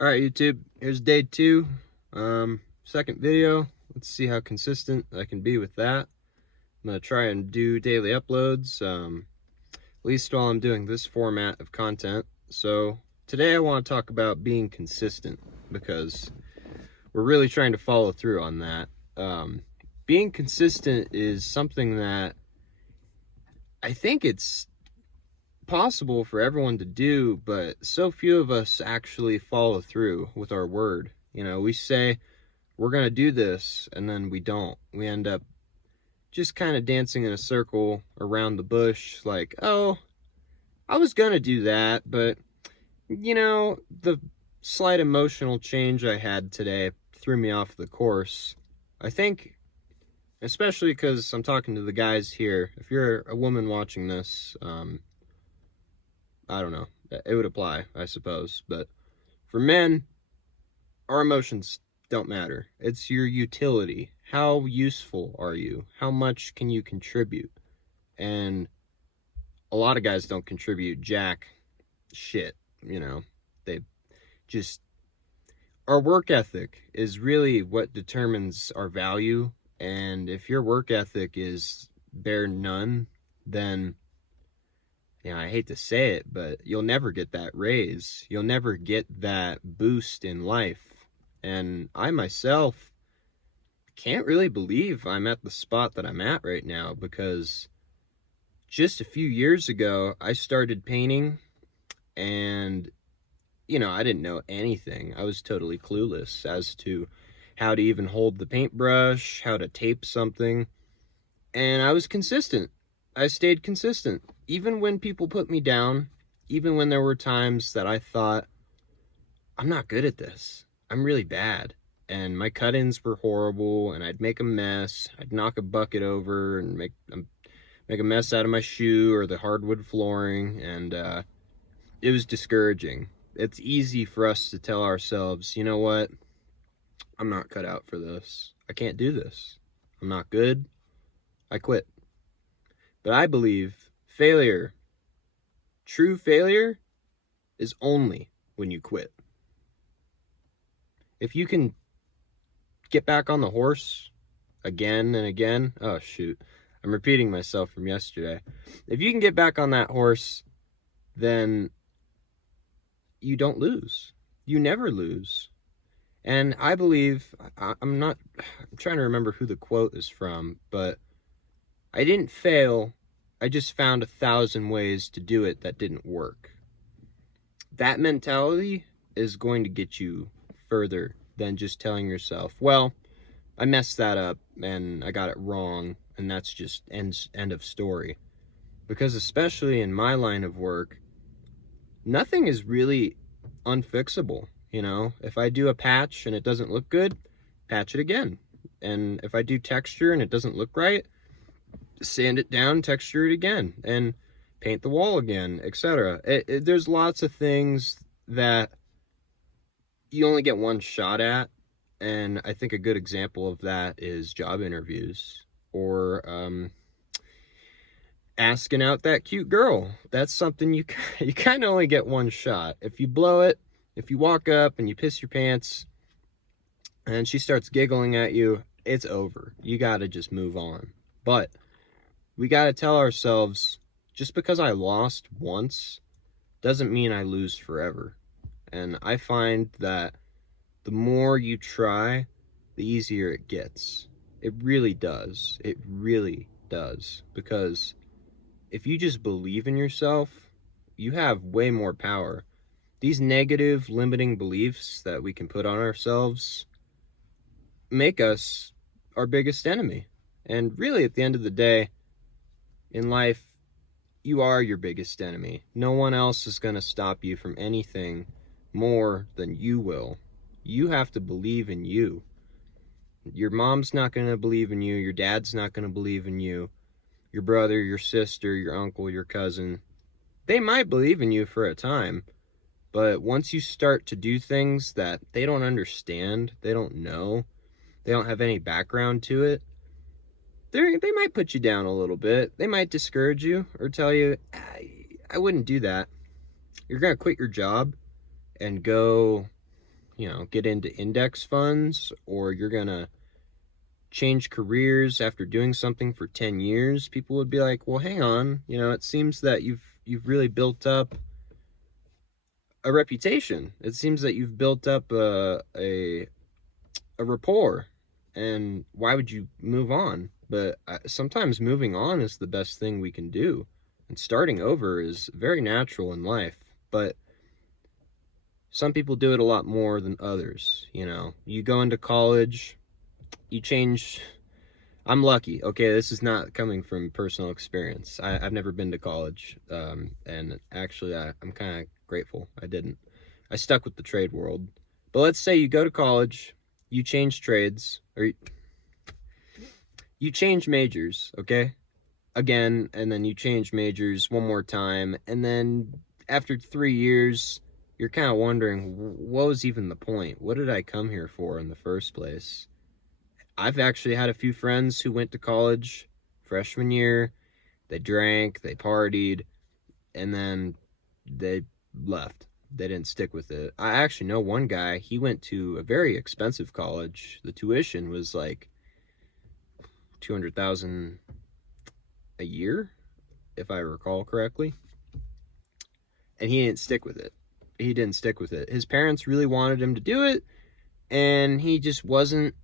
All right, YouTube, here's day 2, second video. Let's see how consistent I can be with that. I'm gonna try and do daily uploads, at least while I'm doing this format of content. So today I want to talk about being consistent, because we're really trying to follow through on that. Being consistent is something that I think it's possible for everyone to do, but so few of us actually follow through with our word. You know, we say we're going to do this, and then we don't. We end up just kind of dancing in a circle around the bush, like, oh, I was going to do that, but, you know, the slight emotional change I had today threw me off the course. I think, especially because I'm talking to the guys here, if you're a woman watching this, I don't know, it would apply, I suppose, but for men, our emotions don't matter. It's your utility. How useful are you? How much can you contribute? And a lot of guys don't contribute jack shit, you know. They just, our work ethic is really what determines our value. And if your work ethic is bare none, then, you know, I hate to say it, but you'll never get that raise. You'll never get that boost in life. And I myself can't really believe I'm at the spot that I'm at right now, because just a few years ago, I started painting, and, you know, I didn't know anything. I was totally clueless as to how to even hold the paintbrush, how to tape something, and I was consistent. I stayed consistent. Even when people put me down, even when there were times that I thought, I'm not good at this, I'm really bad, and my cut-ins were horrible, and I'd make a mess, I'd knock a bucket over and make a mess out of my shoe or the hardwood flooring, and it was discouraging. It's easy for us to tell ourselves, you know what, I'm not cut out for this, I can't do this, I'm not good, I quit. But I believe failure, true failure, is only when you quit. If you can get back on the horse again and again, oh shoot, I'm repeating myself from yesterday. If you can get back on that horse, then you don't lose. You never lose. And I believe, I'm trying to remember who the quote is from, but I didn't fail, I just found 1,000 ways to do it that didn't work. That mentality is going to get you further than just telling yourself, well, I messed that up and I got it wrong, and that's just end of story. Because especially in my line of work, nothing is really unfixable. You know, if I do a patch and it doesn't look good, patch it again. And if I do texture and it doesn't look right, sand it down, texture it again, and paint the wall again, etc. There's lots of things that you only get one shot at, and I think a good example of that is job interviews, or asking out that cute girl. That's something you kind of only get one shot. If you blow it, if you walk up and you piss your pants and she starts giggling at you, it's over. You got to just move on. But we got to tell ourselves, just because I lost once doesn't mean I lose forever. And I find that the more you try, the easier it gets. It really does. It really does. Because if you just believe in yourself, you have way more power. These negative, limiting beliefs that we can put on ourselves make us our biggest enemy. And really, at the end of the day, in life, you are your biggest enemy. No one else is going to stop you from anything more than you will. You have to believe in you. Your mom's not going to believe in you. Your dad's not going to believe in you. Your brother, your sister, your uncle, your cousin, they might believe in you for a time, but once you start to do things that they don't understand, they don't know, they don't have any background to it, they might put you down a little bit. They might discourage you or tell you, I wouldn't do that. You're going to quit your job and go get into index funds, or you're gonna change careers after doing something for 10 years, people would be like, well, hang on, it seems that you've really built up a reputation. It seems that you've built up a rapport, and why would you move on? But sometimes moving on is the best thing we can do, and starting over is very natural in life. But some people do it a lot more than others. You go into college, you change. I'm lucky. Okay, this is not coming from personal experience. I've never been to college, and actually, I'm kind of grateful I didn't. I stuck with the trade world. But let's say you go to college, you change trades, or you change majors, okay? Again, and then you change majors one more time, and then after 3 years, you're kind of wondering, what was even the point? What did I come here for in the first place? I've actually had a few friends who went to college freshman year. They drank, they partied, and then they left. They didn't stick with it. I actually know one guy, he went to a very expensive college. The tuition was like 200,000 a year, if I recall correctly. And he didn't stick with it. He didn't stick with it. His parents really wanted him to do it, and he just wasn't,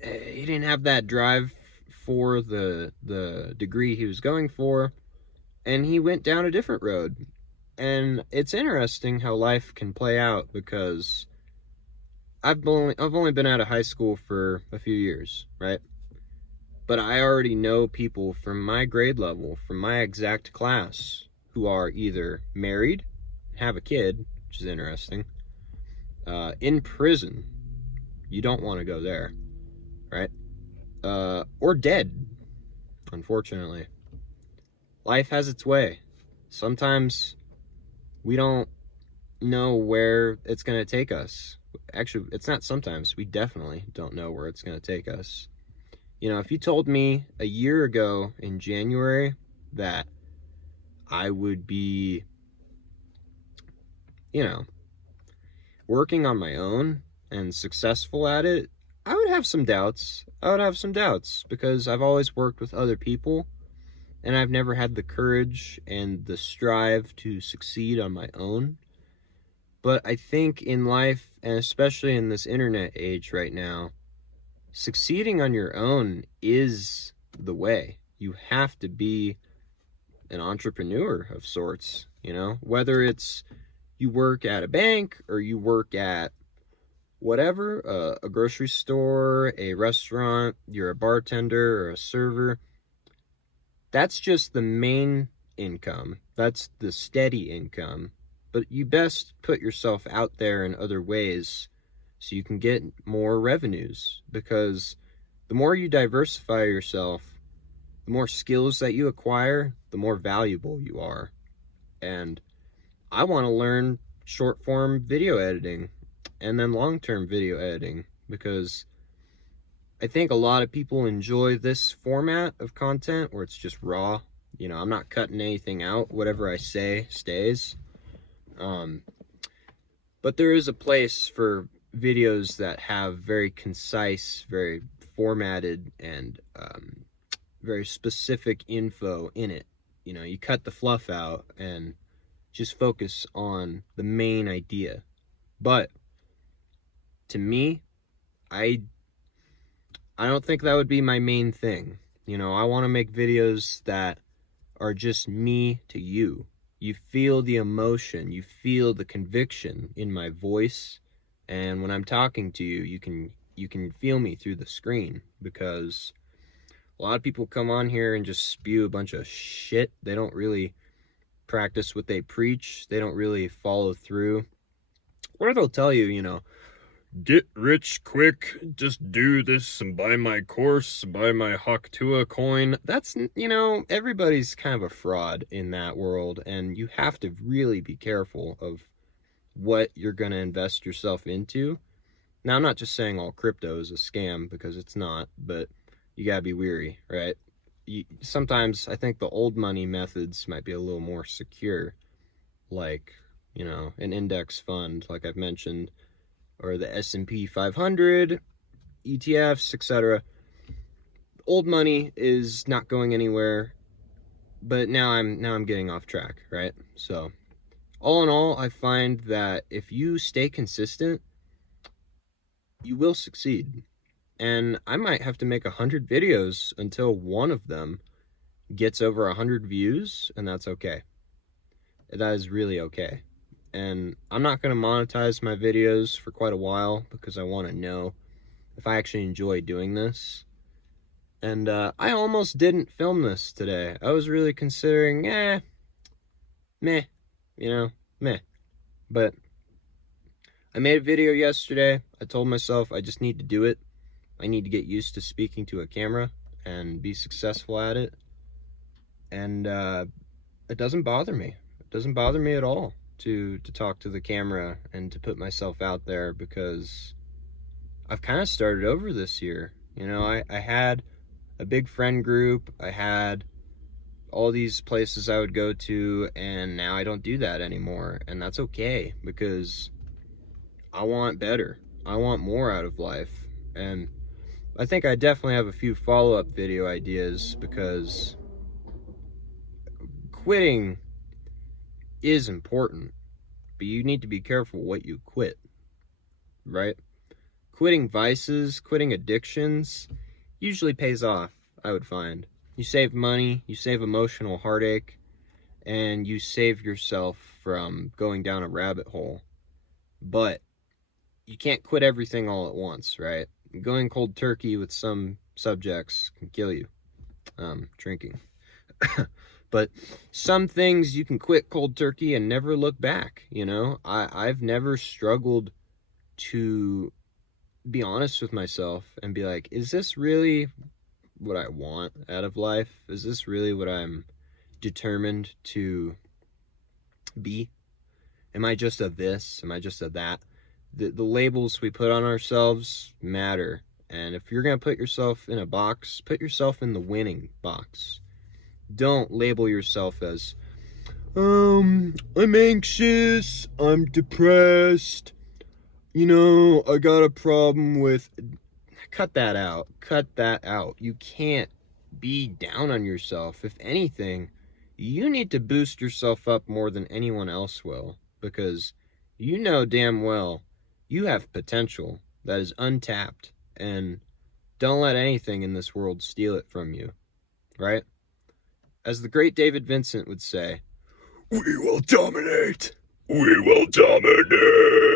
he didn't have that drive for the degree he was going for, and he went down a different road. And it's interesting how life can play out, because I've only been out of high school for a few years, right? But I already know people from my grade level, from my exact class, who are either married, have a kid, which is interesting, in prison. You don't want to go there, right? Or dead, unfortunately. Life has its way. Sometimes we don't know where it's going to take us. Actually, it's not sometimes. We definitely don't know where it's going to take us. If you told me a year ago in January that I would be, you know, working on my own and successful at it, I would have some doubts. I would have some doubts, because I've always worked with other people, and I've never had the courage and the strive to succeed on my own. But I think in life, and especially in this internet age right now, succeeding on your own is the way. You have to be an entrepreneur of sorts, whether it's you work at a bank, or you work at whatever, a grocery store, a restaurant, you're a bartender or a server. That's just the main income. That's the steady income. But you best put yourself out there in other ways so you can get more revenues, because the more you diversify yourself, the more skills that you acquire, the more valuable you are. And I want to learn short form video editing and then long term video editing, because I think a lot of people enjoy this format of content where it's just raw. I'm not cutting anything out. Whatever I say stays. But there is a place for videos that have very concise, very formatted, and very specific info in it. You cut the fluff out and just focus on the main idea. But to me, I I don't think that would be my main thing. I want to make videos that are just me to you. You feel the emotion, you feel the conviction in my voice, and when I'm talking to you, you can feel me through the screen, because a lot of people come on here and just spew a bunch of shit. They don't really practice what they preach. They don't really follow through. Or they'll tell you, get rich quick, just do this and buy my course, buy my Haktua coin. That's, everybody's kind of a fraud in that world, and you have to really be careful of what you're going to invest yourself into. Now, I'm not just saying all crypto is a scam, because it's not, but you got to be weary, right? Sometimes I think the old money methods might be a little more secure, like, an index fund, like I've mentioned. or the S&P 500, ETFs, etc. Old money is not going anywhere, but now I'm getting off track, right? So, all in all, I find that if you stay consistent, you will succeed. And I might have to make 100 videos until one of them gets over 100 views, and that's okay. That is really okay. And I'm not going to monetize my videos for quite a while because I want to know if I actually enjoy doing this. And I almost didn't film this today. I was really considering, meh, you know, meh. But I made a video yesterday. I told myself I just need to do it. I need to get used to speaking to a camera and be successful at it. And it doesn't bother me. It doesn't bother me at all to talk to the camera and to put myself out there, because I've kind of started over this year. You know, I had a big friend group. I had all these places I would go to, and now I don't do that anymore. And that's okay, because I want better. I want more out of life. And I think I definitely have a few follow-up video ideas, because quitting is important, but you need to be careful what you quit, right? Quitting vices, quitting addictions usually pays off, I would find. You save money, you save emotional heartache, and you save yourself from going down a rabbit hole. But you can't quit everything all at once, right? Going cold turkey with some subjects can kill you. Drinking. But some things you can quit cold turkey and never look back, you know? I've never struggled to be honest with myself and be like, is this really what I want out of life? Is this really what I'm determined to be? Am I just a this? Am I just a that? The labels we put on ourselves matter. And if you're going to put yourself in a box, put yourself in the winning box. Don't label yourself as, I'm anxious, I'm depressed, you know, I got a problem with... Cut that out. Cut that out. You can't be down on yourself. If anything, you need to boost yourself up more than anyone else will, because you know damn well you have potential that is untapped, and don't let anything in this world steal it from you, right? As the great David Vincent would say, we will dominate. We will dominate.